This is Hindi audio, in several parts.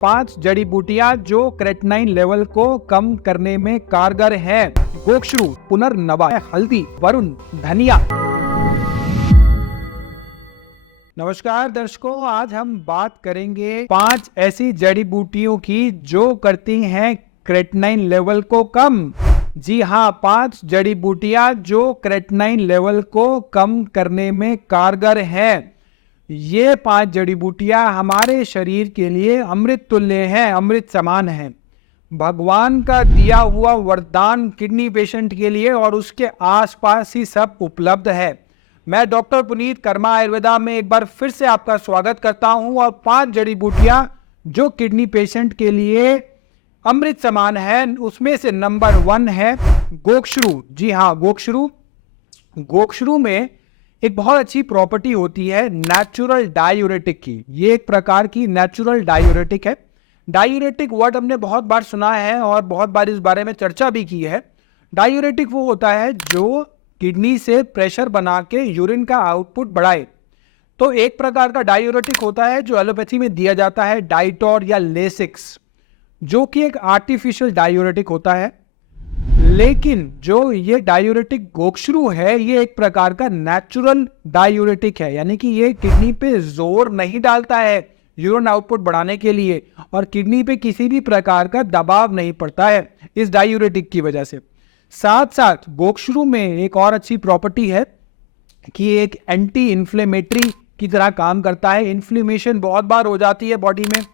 5 जड़ी बूटियां जो क्रेटिनाइन लेवल को कम करने में कारगर है। गोक्षरू, पुनर्नवा, हल्दी, वरुण, धनिया। नमस्कार दर्शकों, आज हम बात करेंगे 5 ऐसी जड़ी बूटियों की जो करती हैं क्रेटिनाइन लेवल को कम। जी हाँ, 5 जड़ी बूटियां जो क्रेटिनाइन लेवल को कम करने में कारगर है। ये 5 जड़ी बूटियां हमारे शरीर के लिए अमृत तुल्य हैं, अमृत समान हैं। भगवान का दिया हुआ वरदान किडनी पेशेंट के लिए और उसके आसपास ही सब उपलब्ध है। मैं डॉक्टर पुनीत कर्मा आयुर्वेदा में एक बार फिर से आपका स्वागत करता हूं और 5 जड़ी बूटियां जो किडनी पेशेंट के लिए अमृत समान है, उसमें से नंबर 1 है गोक्षरू। जी हाँ, गोक्षरू। गोक्षरू में एक बहुत अच्छी प्रॉपर्टी होती है नेचुरल डायूरेटिक की। ये एक प्रकार की नेचुरल डायूरेटिक है। डायूरेटिक वर्ड हमने बहुत बार सुना है और बहुत बार इस बारे में चर्चा भी की है। डायूरेटिक वो होता है जो किडनी से प्रेशर बना के यूरिन का आउटपुट बढ़ाए। तो एक प्रकार का डायूरेटिक होता है जो एलोपैथी में दिया जाता है, डाइटोर या लेसिक्स, जो कि एक आर्टिफिशियल डायूरेटिक होता है। लेकिन जो ये डायूरेटिक गोक्षरू है, ये एक प्रकार का नेचुरल डायूरेटिक है, यानी कि ये किडनी पे जोर नहीं डालता है यूरिन आउटपुट बढ़ाने के लिए और किडनी पे किसी भी प्रकार का दबाव नहीं पड़ता है इस डायूरेटिक की वजह से। साथ साथ गोक्षरू में एक और अच्छी प्रॉपर्टी है कि एक एंटी इन्फ्लेमेटरी की तरह काम करता है। इन्फ्लेमेशन बहुत बार हो जाती है बॉडी में,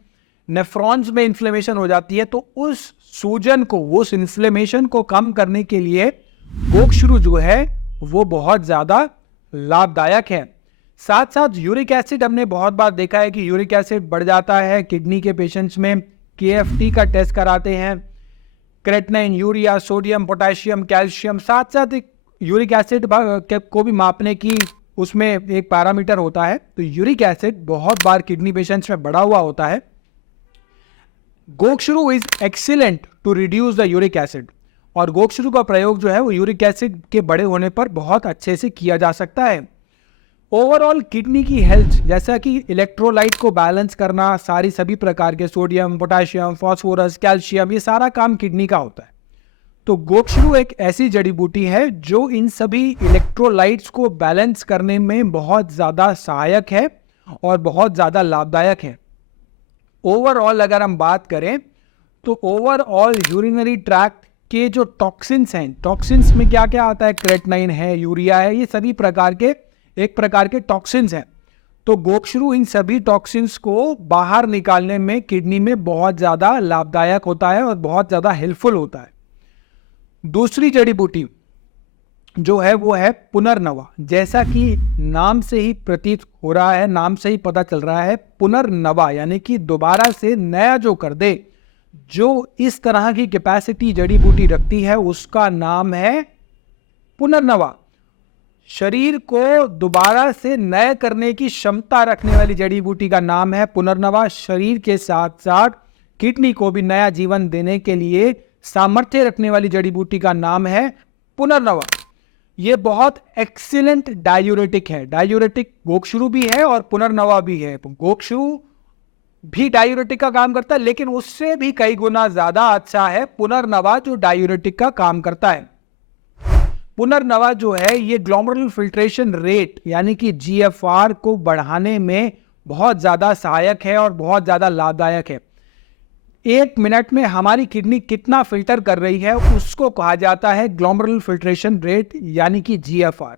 नेफ्रॉन्स में इन्फ्लेमेशन हो जाती है, तो उस सूजन को, उस इन्फ्लेमेशन को कम करने के लिए गोक्षरू जो है वो बहुत ज्यादा लाभदायक है। साथ साथ यूरिक एसिड, हमने बहुत बार देखा है कि यूरिक एसिड बढ़ जाता है किडनी के पेशेंट्स में। केएफटी का टेस्ट कराते हैं, creatinine, urea, sodium, potassium, calcium. साथ साथ एक यूरिक एसिड को भी मापने की उसमें एक पैरामीटर होता है। तो यूरिक एसिड बहुत बार किडनी पेशेंट्स में बढ़ा हुआ होता है। Gokshura is excellent to reduce the uric acid, और गोक्षरू का प्रयोग जो है वो यूरिक एसिड के बड़े होने पर बहुत अच्छे से किया जा सकता है। ओवरऑल किडनी की हेल्थ, जैसा कि इलेक्ट्रोलाइट को बैलेंस करना, सारी सभी प्रकार के सोडियम, पोटेशियम, फास्फोरस, कैल्शियम, ये सारा काम किडनी का होता है। तो गोक्षरू एक ऐसी जड़ी बूटी है जो इन सभी इलेक्ट्रोलाइट्स को बैलेंस करने में बहुत ज़्यादा सहायक है और बहुत ज़्यादा लाभदायक है। ओवरऑल अगर हम बात करें तो ओवरऑल यूरिनरी ट्रैक्ट के जो टॉक्सिन्स हैं, टॉक्सिन्स में क्या क्या आता है, क्रेटिनाइन है, यूरिया है, ये सभी प्रकार के एक प्रकार के टॉक्सिन्स हैं। तो गोक्षरू इन सभी टॉक्सिन्स को बाहर निकालने में किडनी में बहुत ज़्यादा लाभदायक होता है और बहुत ज़्यादा हेल्पफुल होता है। दूसरी जड़ी बूटी जो है वो है पुनर्नवा। जैसा कि नाम से ही प्रतीत हो रहा है, नाम से ही पता चल रहा है, पुनर्नवा यानी कि दोबारा से नया जो कर दे, जो इस तरह की कैपेसिटी जड़ी बूटी रखती है उसका नाम है पुनर्नवा। शरीर को दोबारा से नए करने की क्षमता रखने वाली जड़ी बूटी का नाम है पुनर्नवा। शरीर के साथ साथ किडनी को भी नया जीवन देने के लिए सामर्थ्य रखने वाली जड़ी बूटी का नाम है पुनर्नवा। ये बहुत एक्सीलेंट डायूरेटिक है। डायूरेटिक गोक्षरू भी है और पुनर्नवा भी है। गोक्षरू भी डायूरेटिक का काम करता है, लेकिन उससे भी कई गुना ज्यादा अच्छा है पुनर्नवा जो डायूरेटिक का काम करता है। पुनर्नवा जो है ये ग्लोमेरुलर फिल्ट्रेशन रेट यानी कि जीएफआर को बढ़ाने में बहुत ज्यादा सहायक है और बहुत ज्यादा लाभदायक है। 1 मिनट में हमारी किडनी कितना फिल्टर कर रही है उसको कहा जाता है ग्लोमेरुलर फिल्ट्रेशन रेट यानी कि जीएफआर।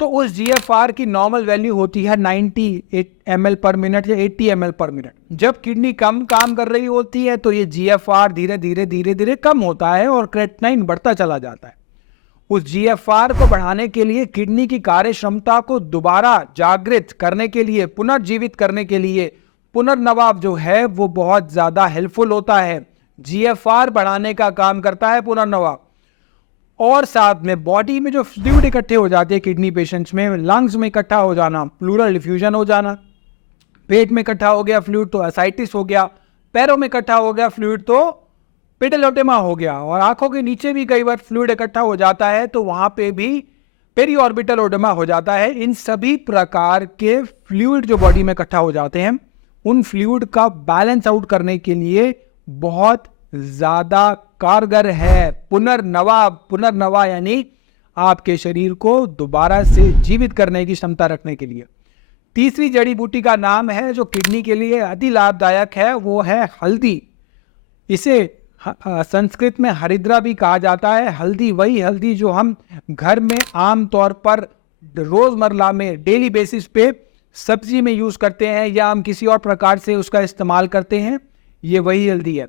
तो उस जीएफआर की नॉर्मल वैल्यू होती है 90 ml पर मिनट या 80 ml पर मिनट। जब किडनी कम काम कर रही होती है तो ये जीएफआर धीरे धीरे कम होता है और क्रेटिनाइन बढ़ता चला जाता है। उस जीएफआर को बढ़ाने के लिए, किडनी की कार्य क्षमता को दोबारा जागृत करने के लिए, पुनर्जीवित करने के लिए पुनर्नवा जो है वो बहुत ज्यादा हेल्पफुल होता है। जीएफआर बढ़ाने का काम करता है पुनर्नवा। और साथ में बॉडी में जो फ्लूइड इकट्ठे हो जाते हैं किडनी पेशेंट्स में, लंग्स में इकट्ठा हो जाना, प्लूरल डिफ्यूजन हो जाना, पेट में इकट्ठा हो गया फ्लूइड तो एसाइटिस हो गया, पैरों में इकट्ठा हो गया फ्लूइड तो पेटेलोडेमा हो गया, और आंखों के नीचे भी कई बार फ्लूइड इकट्ठा हो जाता है तो वहां पे भी पेरीऑर्बिटल ओडेमा हो जाता है। इन सभी प्रकार के फ्लूइड जो बॉडी में इकट्ठा हो जाते हैं उन फ्लूइड का बैलेंस आउट करने के लिए बहुत ज़्यादा कारगर है। पुनर्नवा यानी आपके शरीर को दोबारा से जीवित करने की क्षमता रखने के लिए। तीसरी जड़ी बूटी का नाम है जो किडनी के लिए अति लाभदायक है, वो है हल्दी। इसे संस्कृत में हरिद्रा भी कहा जाता है। हल्दी वही हल्दी जो हम घर में आम तौर पर रोजमर्रा में डेली बेसिस पे सब्जी में यूज करते हैं या हम किसी और प्रकार से उसका इस्तेमाल करते हैं, ये वही हल्दी है।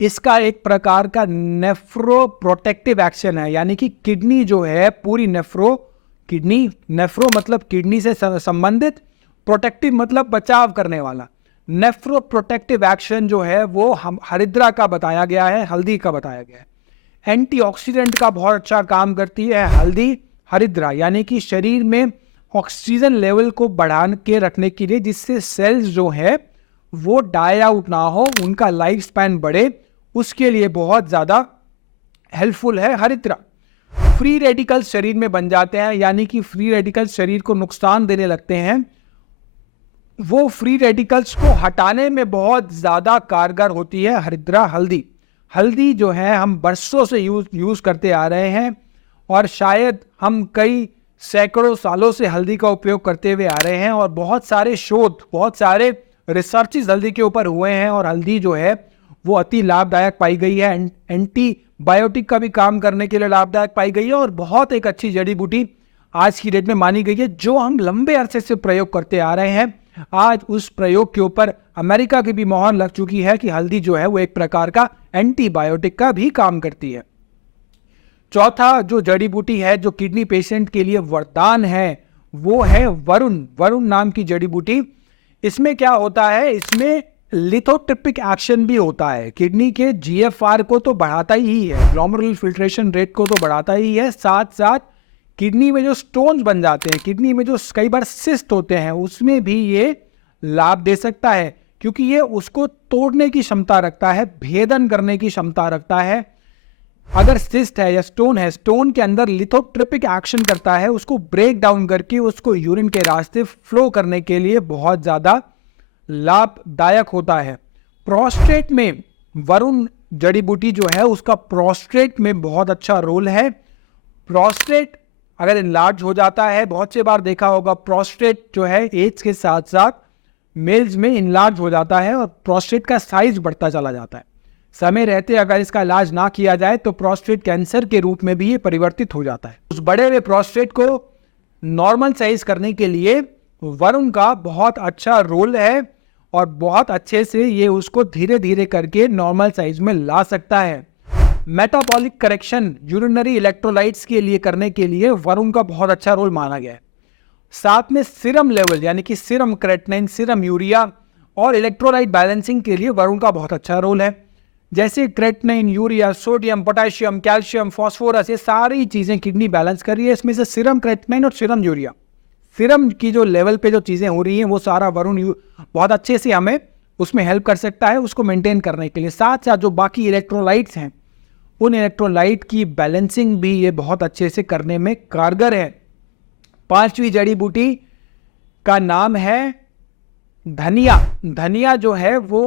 इसका एक प्रकार का नेफ्रो प्रोटेक्टिव एक्शन है, यानी कि किडनी जो है पूरी नेफ्रो मतलब किडनी से संबंधित, प्रोटेक्टिव मतलब बचाव करने वाला। नेफ्रो प्रोटेक्टिव एक्शन जो है वो हम हरिद्रा का बताया गया है, हल्दी का बताया गया है। एंटीऑक्सीडेंट का बहुत अच्छा काम करती है हल्दी हरिद्रा, यानी कि शरीर में ऑक्सीजन लेवल को बढ़ा के रखने के लिए, जिससे सेल्स जो है वो डाई आउट ना हो, उनका लाइफ स्पैन बढ़े, उसके लिए बहुत ज़्यादा हेल्पफुल है हरिद्रा। फ्री रेडिकल्स शरीर में बन जाते हैं, यानी कि फ्री रेडिकल्स शरीर को नुकसान देने लगते हैं, वो फ्री रेडिकल्स को हटाने में बहुत ज़्यादा कारगर होती है हरिद्रा हल्दी। हल्दी जो है हम बरसों से यूज़ करते आ रहे हैं और शायद हम कई सैकड़ों सालों से हल्दी का उपयोग करते हुए आ रहे हैं और बहुत सारे शोध, बहुत सारे रिसर्चेस हल्दी के ऊपर हुए हैं और हल्दी जो है वो अति लाभदायक पाई गई है। एंटीबायोटिक का भी काम करने के लिए लाभदायक पाई गई है और बहुत एक अच्छी जड़ी बूटी आज की डेट में मानी गई है, जो हम लंबे अरसे से प्रयोग करते आ रहे हैं। आज उस प्रयोग के ऊपर अमेरिका की भी मोहर लग चुकी है कि हल्दी जो है वो एक प्रकार का एंटीबायोटिक का भी काम करती है। चौथा जो जड़ी बूटी है जो किडनी पेशेंट के लिए वरदान है वो है वरुण नाम की जड़ी बूटी। इसमें क्या होता है, इसमें लिथोट्रिपिक एक्शन भी होता है। किडनी के जीएफआर को तो बढ़ाता ही है, ग्लोमेरुलर फिल्ट्रेशन रेट को तो बढ़ाता ही है, साथ साथ किडनी में जो स्टोन्स बन जाते हैं, किडनी में जो कई बार सिस्ट होते हैं, उसमें भी ये लाभ दे सकता है, क्योंकि ये उसको तोड़ने की क्षमता रखता है, भेदन करने की क्षमता रखता है। अगर सिस्ट है या स्टोन है, स्टोन के अंदर लिथोट्रिपिक एक्शन करता है, उसको ब्रेक डाउन करके उसको यूरिन के रास्ते फ्लो करने के लिए बहुत ज्यादा लाभदायक होता है। प्रोस्टेट में वरुण जड़ी बूटी जो है उसका प्रोस्टेट में बहुत अच्छा रोल है। प्रोस्टेट अगर इनलार्ज हो जाता है, बहुत से बार देखा होगा प्रोस्टेट जो है एज के साथ साथ मेल्स में इनलार्ज हो जाता है और प्रोस्टेट का साइज बढ़ता चला जाता है। समय रहते अगर इसका इलाज ना किया जाए तो प्रोस्टेट कैंसर के रूप में भी ये परिवर्तित हो जाता है। उस बड़े हुए प्रोस्टेट को नॉर्मल साइज करने के लिए वरुण का बहुत अच्छा रोल है और बहुत अच्छे से ये उसको धीरे धीरे करके नॉर्मल साइज में ला सकता है। मेटाबॉलिक करेक्शन यूरिनरी इलेक्ट्रोलाइट्स के लिए करने के लिए वरुण का बहुत अच्छा रोल माना गया है। साथ में सीरम लेवल यानी कि सीरम क्रेटिनिन, सीरम यूरिया और इलेक्ट्रोलाइट बैलेंसिंग के लिए वरुण का बहुत अच्छा रोल है। जैसे creatinine, urea, sodium, potassium, calcium, phosphorus, ये सारी चीज़ें किडनी बैलेंस कर रही है। इसमें से सीरम क्रेटिनिन और सीरम यूरिया, सीरम की जो लेवल पे जो चीज़ें हो रही हैं वो सारा वरुण बहुत अच्छे से हमें उसमें हेल्प कर सकता है उसको मेंटेन करने के लिए। साथ साथ जो बाकी इलेक्ट्रोलाइट्स हैं उन इलेक्ट्रोलाइट की बैलेंसिंग भी ये बहुत अच्छे से करने में कारगर है। पांचवी जड़ी बूटी का नाम है धनिया। धनिया जो है वो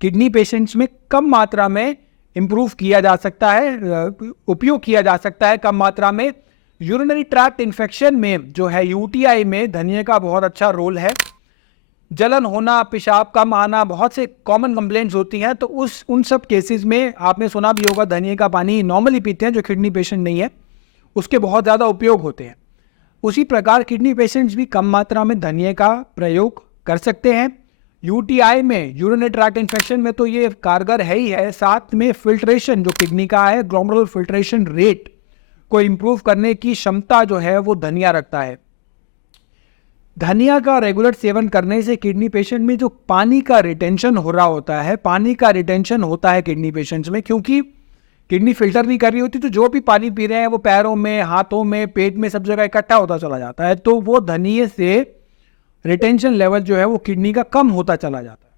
किडनी पेशेंट्स में कम मात्रा में इंप्रूव किया जा सकता है, उपयोग किया जा सकता है कम मात्रा में। यूरिनरी ट्रैक्ट इन्फेक्शन में जो है यूटीआई में धनिया का बहुत अच्छा रोल है। जलन होना, पेशाब कम आना, बहुत से कॉमन कंप्लेंट्स होती हैं, तो उन सब केसेस में आपने सुना भी होगा धनिया का पानी नॉर्मली पीते हैं जो किडनी पेशेंट नहीं है, उसके बहुत ज़्यादा उपयोग होते हैं। उसी प्रकार किडनी पेशेंट्स भी कम मात्रा में धनिया का प्रयोग कर सकते हैं। यूटीआई में, यूरिनरी ट्रैक्ट इन्फेक्शन में तो ये कारगर है ही है। साथ में फिल्ट्रेशन जो किडनी का है, ग्लोमेरुलर फिल्ट्रेशन रेट को इंप्रूव करने की क्षमता जो है वो धनिया रखता है। धनिया का रेगुलर सेवन करने से किडनी पेशेंट में जो पानी का रिटेंशन हो रहा होता है, पानी का रिटेंशन होता है किडनी पेशेंट्स में, क्योंकि किडनी फिल्टर नहीं कर रही होती, तो जो भी पानी पी रहे हैं वो पैरों में, हाथों में, पेट में, सब जगह इकट्ठा होता चला जाता है, तो वो धनिये से रिटेंशन लेवल जो है वो किडनी का कम होता चला जाता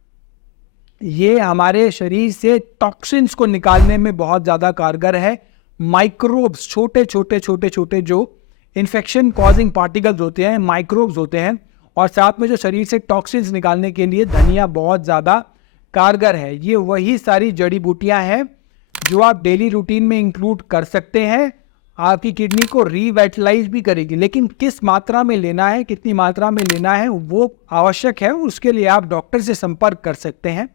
है। ये हमारे शरीर से टॉक्सिन्स को निकालने में बहुत ज़्यादा कारगर है। माइक्रोब्स, छोटे छोटे जो इन्फेक्शन कॉजिंग पार्टिकल्स होते हैं, माइक्रोब्स होते हैं, और साथ में जो शरीर से टॉक्सिन्स निकालने के लिए धनिया बहुत ज़्यादा कारगर है। ये वही सारी जड़ी बूटियां हैं जो आप डेली रूटीन में इंक्लूड कर सकते हैं, आपकी किडनी को रीवाइटलाइज भी करेगी। लेकिन किस मात्रा में लेना है, कितनी मात्रा में लेना है, वो आवश्यक है। उसके लिए आप डॉक्टर से संपर्क कर सकते हैं।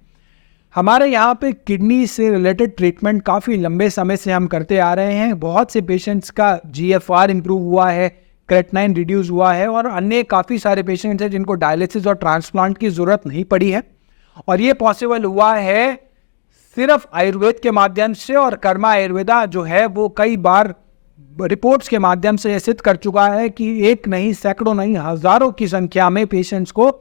हमारे यहाँ पे किडनी से रिलेटेड ट्रीटमेंट काफ़ी लंबे समय से हम करते आ रहे हैं। बहुत से पेशेंट्स का GFR इम्प्रूव हुआ है, क्रेटनाइन रिड्यूस हुआ है, और अन्य काफ़ी सारे पेशेंट्स हैं जिनको डायलिसिस और ट्रांसप्लांट की ज़रूरत नहीं पड़ी है। और ये पॉसिबल हुआ है सिर्फ आयुर्वेद के माध्यम से, और कर्मा आयुर्वेदा जो है वो कई बार रिपोर्ट्स के माध्यम से सिद्ध कर चुका है कि एक नहीं, सैकड़ों नहीं, हज़ारों की संख्या में पेशेंट्स को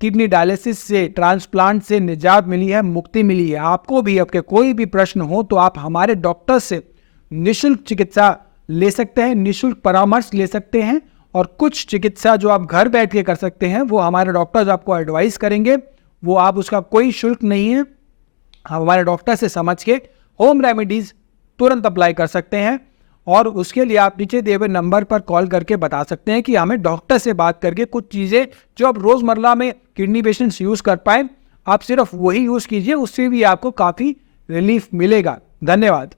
किडनी डायलिसिस से, ट्रांसप्लांट से निजात मिली है, मुक्ति मिली है। आपको भी आपके कोई भी प्रश्न हो तो आप हमारे डॉक्टर से निःशुल्क चिकित्सा ले सकते हैं, निःशुल्क परामर्श ले सकते हैं। और कुछ चिकित्सा जो आप घर बैठ के कर सकते हैं वो हमारे डॉक्टर्स आपको एडवाइस करेंगे, वो आप उसका कोई शुल्क नहीं है, हमारे डॉक्टर से समझ के होम रेमेडीज़ तुरंत अप्लाई कर सकते हैं। और उसके लिए आप नीचे दिए हुए नंबर पर कॉल करके बता सकते हैं कि हमें डॉक्टर से बात करके कुछ चीज़ें जो आप रोज़मर्रा में किडनी पेशेंट्स यूज़ कर पाएँ, आप सिर्फ वही यूज़ कीजिए, उससे भी आपको काफ़ी रिलीफ मिलेगा। धन्यवाद।